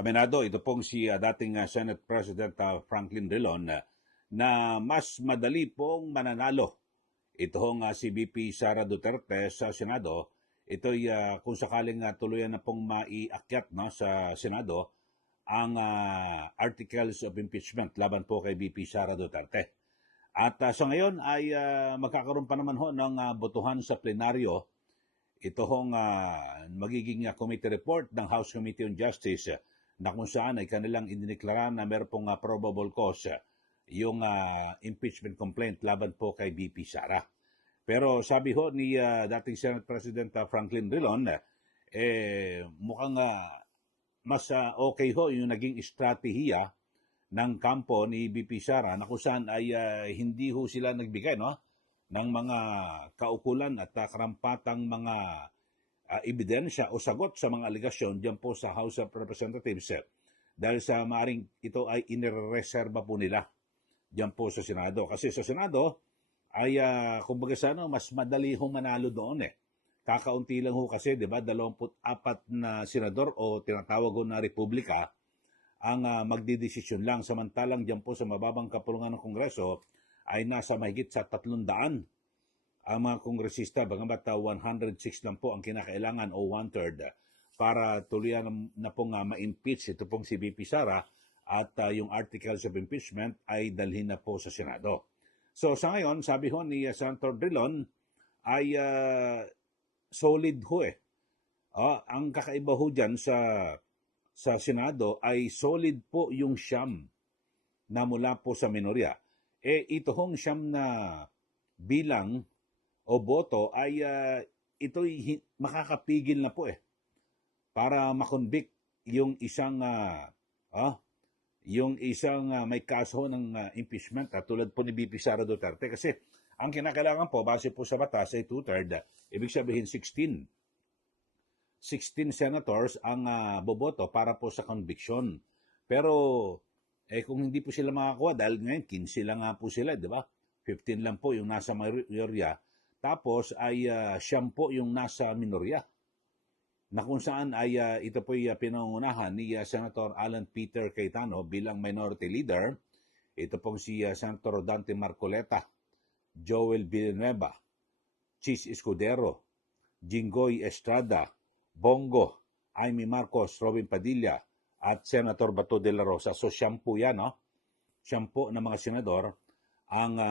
Aminado, ito pong si dating Senate President Franklin Drilon na mas madali pong mananalo. Ito hong si VP Sara Duterte sa Senado. Ito'y kung sakaling tuluyan na pong maiakyat sa Senado ang articles of impeachment laban po kay VP Sara Duterte. At sa ngayon ay magkakaroon pa naman ho ng botohan sa plenaryo. Ito hong magiging committee report ng House Committee on Justice na kung saan ay kanilang idiniklara na meron pong probable cause yung impeachment complaint laban po kay VP Sara. Pero sabi ho ni dating Senate President Franklin Drilon, mukhang mas okay ho yung naging estratehiya ng kampo ni VP Sara na kung saan ay hindi ho sila nagbigay ng mga kaukulan at karampatang mga ebidensya o sagot sa mga aligasyon diyan po sa House of Representatives dahil sa maaring ito ay inireserba po nila diyan po sa Senado. Kasi sa Senado ay kumbaga mas madali ho manalo doon Kakaunti lang ho kasi, di ba, 24 na senador o tinatawag ho na republika ang magdidesisyon lang. Samantalang diyan po sa mababang kapulungan ng Kongreso ay nasa mahigit sa 300 ang mga kongresista, bagamat 106 lang po ang kinakailangan o one-third para tuluyan na pong ma-impeach ito pong si VP Sara at yung articles of impeachment ay dalhin na po sa Senado. So sa ngayon, sabi ho ni Senator Drilon ay solid ho ang kakaiba ho dyan sa Senado ay solid po yung siyam na mula po sa minorya. Ito hong siyam na bilang o boto ay ito'y makakapigil na po para makonvict yung isang may kaso ng impeachment tulad po ni VP Sara Duterte kasi ang kinakailangan po base po sa batas ay 2/3, ibig sabihin 16 senators ang boboto para po sa conviction. Pero kung hindi po sila makakuha dahil ngayon 15 lang nga po sila, di ba? 15 lang po yung nasa mayorya. Tapos ay siyam po yung nasa minorya. Na kung saan ay ito po ay pinangunahan ni Senator Alan Peter Cayetano bilang minority leader. Ito pong si Senator Dante Marcoleta, Joel Villanueva, Chis Escudero, Jinggoy Estrada, Bongo, Amy Marcos, Robin Padilla, at Senator Bato de la Rosa. So siyam po yan, siyam po na mga senador ang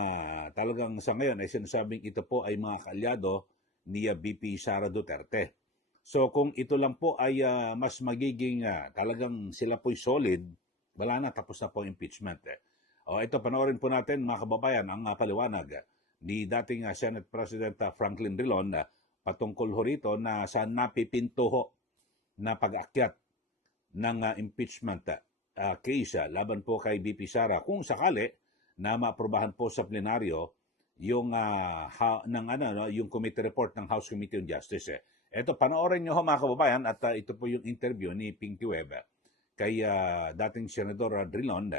talagang sa ngayon ay sinasabing ito po ay mga kaalyado ni VP Sara Duterte. So kung ito lang po ay mas magiging talagang sila po'y solid, wala na, tapos na po impeachment. Ito, panoorin po natin mga kababayan ang paliwanag ni dating Senate President Franklin Drilon patungkol ho rito na sa napipinto ho na pag-akyat ng impeachment case laban po kay VP Sara kung sakali na maaprubahan po sa plenaryo yung yung committee report ng House Committee on Justice. Ito, panoorin nyo ho mga kababayan at ito po yung interview ni Pinky Webb kay dating Senador Drilon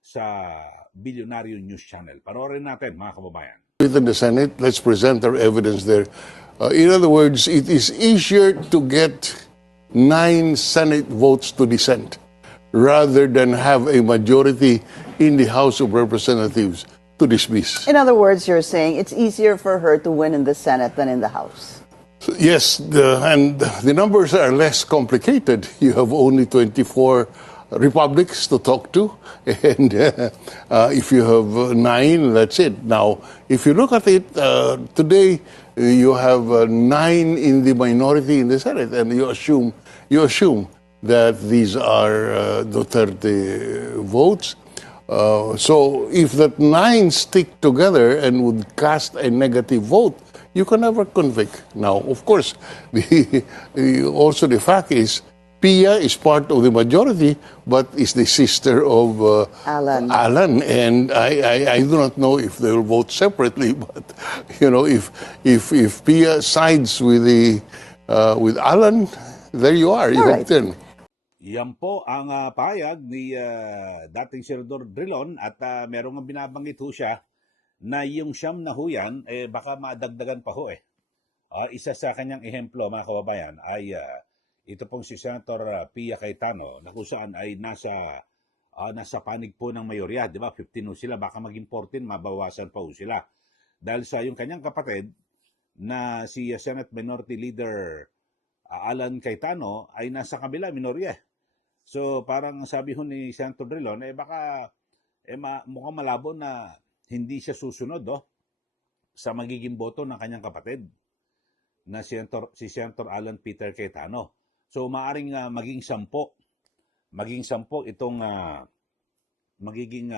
sa Billionario News Channel. Panoorin natin mga kababayan. Within the Senate, let's present our evidence there. In other words, it is easier to get 9 Senate votes to dissent rather than have a majority in the House of Representatives to dismiss. In other words, you're saying it's easier for her to win in the Senate than in the House. Yes, and the numbers are less complicated. You have only 24 republics to talk to, and if you have 9, that's it. Now, if you look at it, today you have 9 in the minority in the Senate, and you assume that these are Duterte votes. So if that 9 stick together and would cast a negative vote, you can never convict. Now, of course, also the fact is, Pia is part of the majority, but is the sister of Alan. And I do not know if they will vote separately. But if Pia sides with with Alan, there you are. You have 10. Yan po ang pahayag ni dating Senador Drilon at merong binabanggit ho siya na yung siyam na huyan, baka madagdagan pa ho Isa sa kanyang ehemplo, mga kababayan, ay ito pong si Senator Pia Cayetano na kung saan ay nasa panig po ng mayorya, di ba? 15 ho sila, baka maging 14, mabawasan pa ho sila. Dahil sa yung kanyang kapatid na si Senate Minority Leader Alan Cayetano ay nasa kabila, minorya. So parang sabi ho ni Senator Drilon, baka mukhang malabo na hindi siya susunod sa magiging boto ng kanyang kapatid na si Senator Alan Peter Cayetano. So maaring maging 10 itong magiging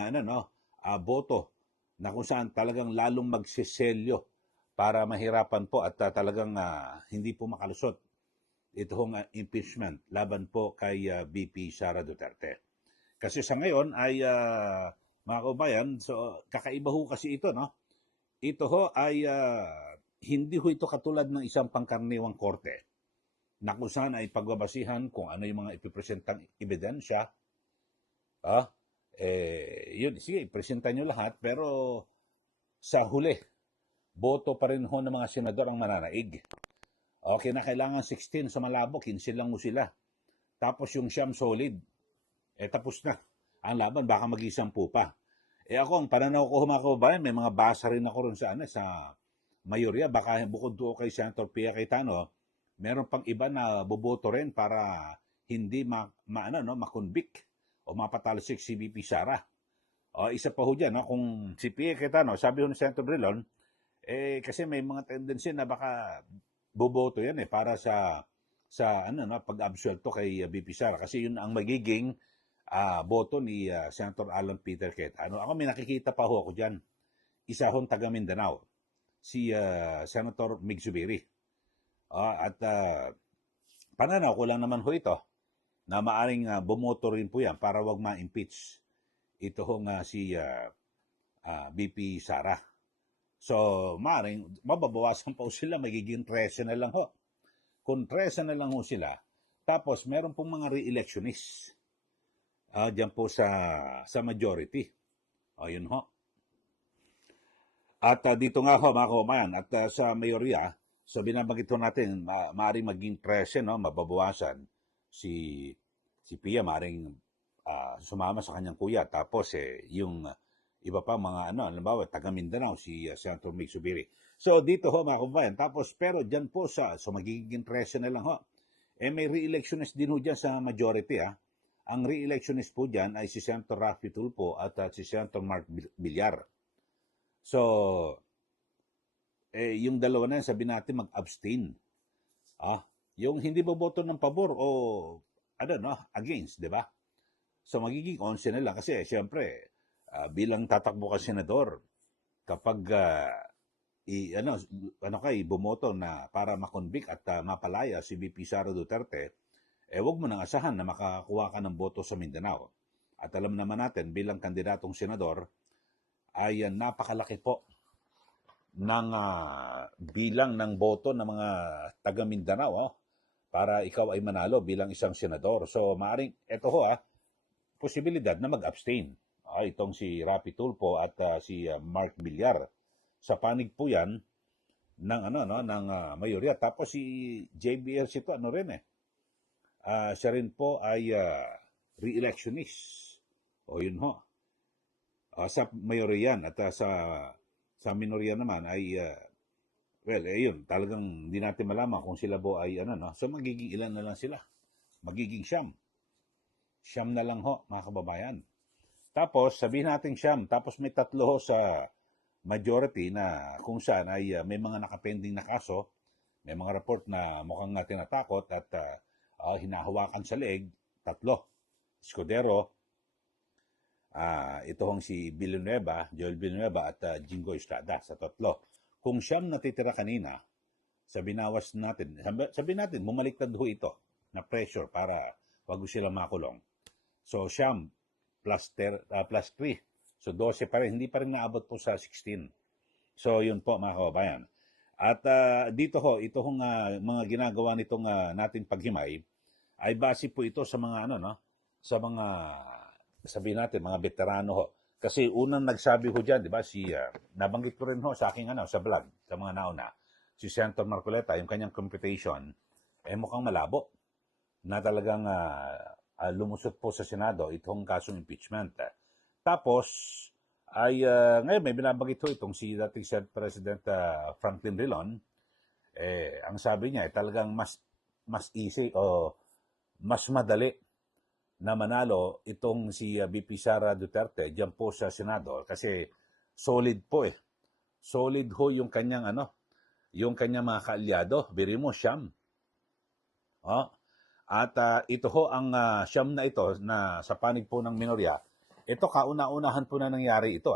boto na kung saan talagang lalong magsiselyo para mahirapan po at talagang hindi po makalusot itong impeachment laban po kay VP Sara Duterte. Kasi sa ngayon ay mga kaubayan, so kakaiba ho kasi ito, no? Ito ho ay hindi ho ito katulad ng isang pangkaraniwang korte na kung saan ay pagbabasihan kung ano yung mga ipipresentang ebidensya. Yun, sige, presenta nyo lahat, pero sa huli, boto pa rin ho ng mga senador ang mananaig. Okay na kailangan 16 sa malabo, 15 lang mo sila. Tapos yung siyam solid, tapos na. Ang laban, baka mag-10 pa. Ako, ang pananaw ko mga kababayan, may mga basa rin ako rin sa mayorya, baka bukod doon kay Senator Pia Cayetano, meron pang iba na boboto rin para hindi makonvict o mapatalsik si VP Sara. Isa pa ho dyan, kung si Pia Cayetano, sabi ho ni Senator Drilon, kasi may mga tendency na baka boboto yan para sa pag-absuelto kay VP Sara. Kasi yun ang magiging boto ni Senator Alan Peter Cayetano. Ako may nakikita pa ho ako dyan. Isa hong taga Mindanao, si Senator Mig Zubiri. At pananaw ko lang naman ho ito na maaring bumoto rin po yan para wag ma-impeach ito hong si VP Sara. So, maaring mababawasan pa ho sila, magiging 13 na lang ho. Kung 13 na lang ho sila, tapos meron pong mga re-electionist dyan po sa majority. Yun ho. At dito nga ho, mga kaumayan, at sa mayorya, so binabanggit ho natin, maaaring maging 13, mababawasan. Si Pia maaaring sumama sa kanyang kuya. Tapos yung iba pa mga halimbawa, taga Mindanao, si Senator Mig Zubiri. So dito ho, mga kaubayan, tapos pero dyan po so magiging 13 na lang ho. May re-electionist din ho dyan sa majority. Ang re-electionist po dyan ay si Senator Raffy Tulfo at si Senator Mark Villar. So, yung dalawa na yan, sabi natin mag-abstain. Yung hindi boboto ng pabor o against, di ba? So magiging 11 na lang kasi siyempre bilang tatakbo ka senador, kapag bumoto na para makonvict at mapalaya si VP Sara Duterte, wag mo nang asahan na makakuha ka ng boto sa Mindanao. At alam naman natin, bilang kandidatong senador, ay napakalaki po ng bilang ng boto ng mga taga Mindanao para ikaw ay manalo bilang isang senador. So, maaring, eto ho posibilidad na mag-abstain. Itong si Raffy Tulfo at si Mark Villar. Sa panig po yan ng mayorya. Tapos si JBL ito, siya rin po ay re-electionist. Yun ho. Sa mayorya yan at sa minorya naman ay yun, talagang hindi natin malaman kung sila po ay So magiging ilan na lang sila? Magiging 9. 9 na lang ho, mga kababayan. Tapos sabihin natin 9, tapos may 3 ho sa majority na kung saan ay may mga nakapending na kaso, may mga report na mukhang tinatakot at hinahawakan sa leeg. 3. Escudero, ito hong si Joel Villanueva at Jingo Estrada sa 3. Kung 9 natitira kanina, sabihin natin, bumaliktad ho ito na pressure para wag sila makulong. So, 9 plus 3. So, 12 pa rin. Hindi pa rin naabot po sa 16. So, yun po mga kababayan. At dito ho, ito hong mga ginagawa nitong nating paghimay ay base po ito sa mga sa mga sabihin natin mga veterano ho. Kasi unang nagsabi ho diyan, di ba, nabanggit ko rin ho sa aking sa vlog, sa mga nauna, si Senator Marcoleta, yung kanyang computation mukhang malabo. na talagang lumusot po sa Senado itong kasong impeachment. Tapos, ay ngayon may binabanggit ho itong si dating Senate President Franklin Drilon. Ang sabi niya, talagang mas easy o mas madali na manalo itong si VP Sara Duterte diyan po sa Senado kasi solid po eh. Solid ho yung kanyang yung kanyang mga kaalyado. Biri mo, siyam. Oh. At ito ho ang siyam na ito na sa panig po ng minorya. Ito kauna-unahan po na nangyari ito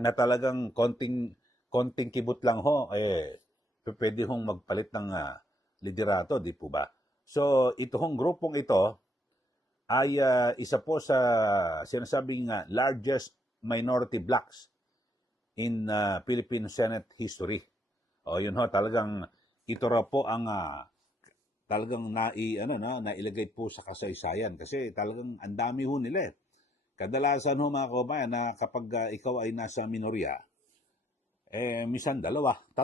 na talagang konting kibot lang ho pwede hong magpalit ng liderato, di po ba? So ito hong grupong ito ay isa po sa sinasabing largest minority blocks in Philippine Senate history. O yun ho, talagang ito raw po ang talagang nailagay po sa kasaysayan kasi talagang ang dami ho nila eh. Kadalasan ho mga kabayan na kapag ikaw ay nasa minorya, minsan 2, 3,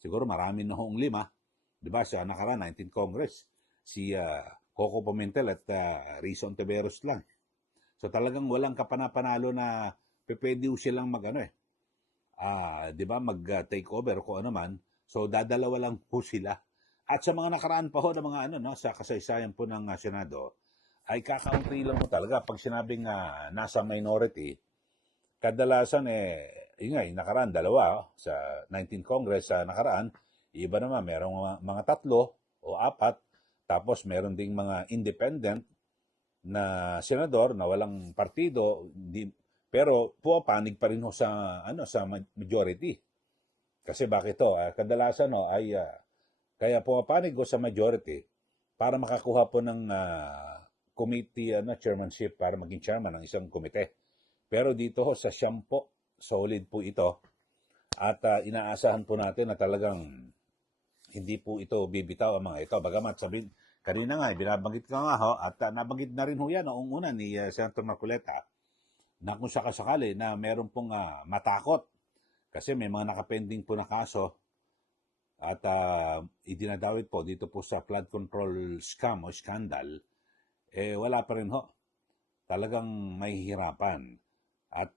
siguro marami na hoong 5. Diba sa nakaraan, 19th Congress, si Coco Pimentel at Risa Ontiveros lang. So talagang walang kapanapanalo na pwede silang diba, mag-take over kung ano man. So dadalawa lang po sila. At sa mga nakaraan pa ho ng mga sa kasaysayan po ng Senado, ay kakaunti lang mo talaga pag sinabing nasa minority, kadalasan yun nga, nakaraan 2 sa 19th Congress sa nakaraan, iba naman merong mga 3 o 4, tapos meron ding mga independent na senador na walang partido, pero pumapanig pa rin ho sa sa majority. Kasi bakit to? Kadalasan ay kaya pumapanig ho sa majority para makakuha po ng committee chairmanship para maging chairman ng isang komite. Pero dito ho sa siyam po, solid po ito. At inaasahan po natin na talagang hindi po ito bibitaw ang mga ito. Bagamat sabihin, kanina nga, binabanggit ka nga ho, at nabanggit na rin ho yan noong una ni Senator Marcoleta na kung sakasakali na meron pong matakot kasi may mga nakapending po na kaso at idinadawit po dito po sa flood control scam o scandal, wala pa rin ho. Talagang may hirapan. At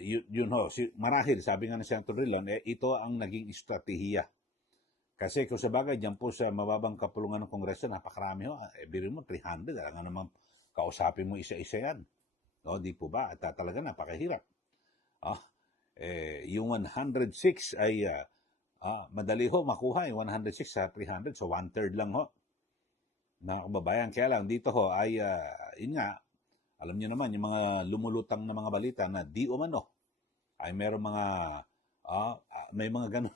yun ho, marahil, sabi nga ng Senator Drilon, ito ang naging estratehiya. Kasi kung sa bagay, dyan po sa mababang kapulungan ng Kongreso, napakarami ho. Birin mo, 300, alam naman, kausapin mo isa-isa yan. No, di po ba? At talaga napakahirap. Yung 106 ay madali ho makuha. Yung 106 sa 300, so 1/3 lang ho. Na kababayan, kaya lang dito ho ay, yun nga, alam niyo naman, yung mga lumulutang na mga balita na di umano, ay meron mga, may mga ganun,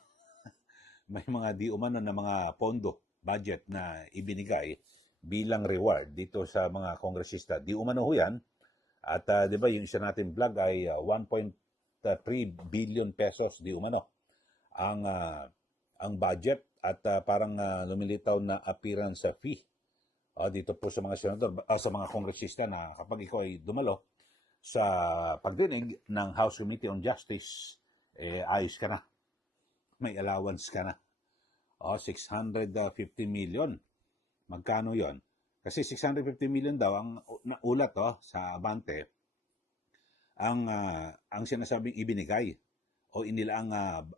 may mga di umano na mga pondo, budget na ibinigay bilang reward dito sa mga kongresista. Di umano ho yan. At di ba yung isa natin vlog ay 1.3 billion pesos di umano ang budget at parang lumilitaw na appearance fee dito po sa mga senador, sa mga kongresista na kapag ikaw ay dumalo sa pagdinig ng House Committee on Justice, ayos ka na. May allowance ka na. 650 million. Magkano yon? Kasi 650 million daw ang ulat sa Abante ang sinasabing ibinigay o inilaang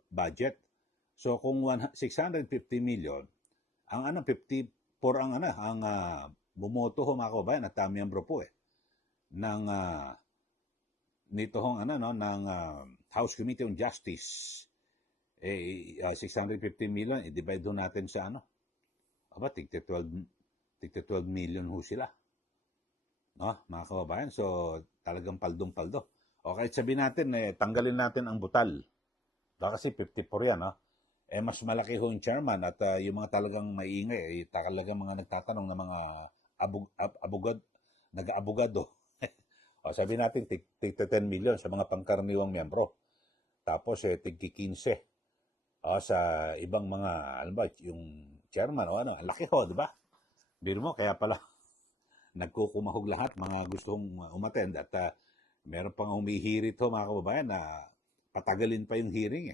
budget. So kung 650 million, ang 54 ang bumoto ho mga kabayan at miyembro po ng nito hong ng House Committee on Justice 650 million i-divide ho natin sa tigte 12 million ho sila. No, mga kababayan, so talagang paldong-paldo. O kahit sabihin natin tanggalin natin ang butal. Kasi 54 yan, mas malaki ho yung chairman at yung mga talagang maiingay, talagang mga nagtatanong na mga nag-abogado. O sabi natin, tig 10 million sa mga pangkaraniwang miyembro. Tapos, tig 15 sa ibang mga, alam ba, yung chairman, ang laki ho, di ba? Biro mo, kaya pala, nagkukumahog lahat, mga gustong umattend at meron pang humihirit ho, mga kababayan, na patagalin pa yung hearing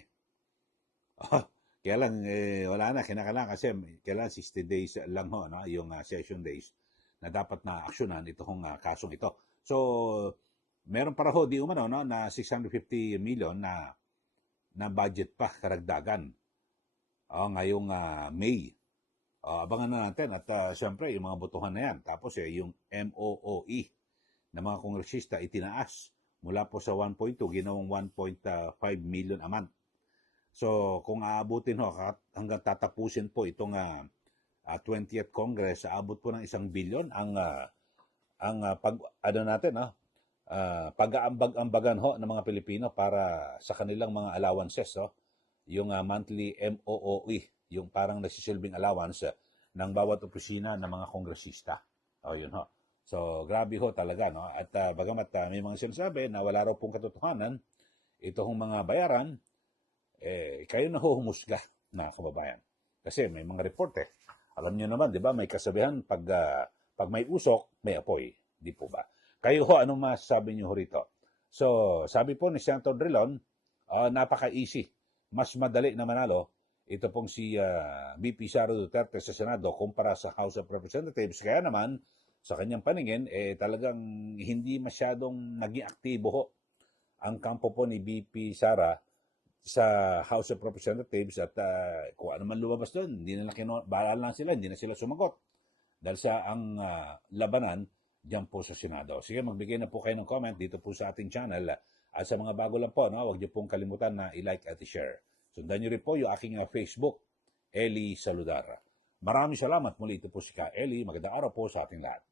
Kaya lang, wala na, kinakailangan kasi kailangan 60 days lang ho, no? Yung session days na dapat na aksyonan itong kasong ito. So, meron para ho, di umano, no, na 650 million na budget pa, karagdagan. Ngayong May. Abangan na natin at siyempre, yung mga botohan na yan. Tapos yung MOOE na mga kongresista itinaas mula po sa 1.2, ginawang 1.5 million a month. So, kung aabutin ho, hanggang tatapusin po itong 20th Congress, aabot po ng 1 billion ang pag-aambag-ambagan ho ng mga Pilipino para sa kanilang mga allowances, yung monthly MOOE, yung parang nagsisilbing allowance ng bawat opisina ng mga kongresista. Yun ho. So, grabe ho talaga, no? At bagamat may mga sinasabi na wala raw pong katotohanan, ito hong mga bayaran, kayo na ho humusga na kababayan. Kasi may mga report Alam niyo naman, di ba, may kasabihan, pag may usok, may apoy. Di po ba? Kayo ho, anong masasabi niyo ho rito? So, sabi po ni Senator Drilon, napaka-easy. Mas madali na manalo ito pong si VP Sara Duterte sa Senado kumpara sa House of Representatives. Kaya naman, sa kanyang paningin, talagang hindi masyadong naging aktibo ho ang kampo po ni VP Sara sa House of Representatives at kung ano man lumabas doon, hindi na bahala lang sila, hindi na sila sumagot. Dahil sa ang labanan diyan po sa Senado. Sige, magbigay na po kayo ng comment dito po sa ating channel. At sa mga bago lang po, huwag niyo pong kalimutan na i-like at i-share. Sundan niyo rin po yung aking Facebook, Eli Saludar. Maraming salamat muli. Ito po si Ka Eli. Magandang araw po sa ating lahat.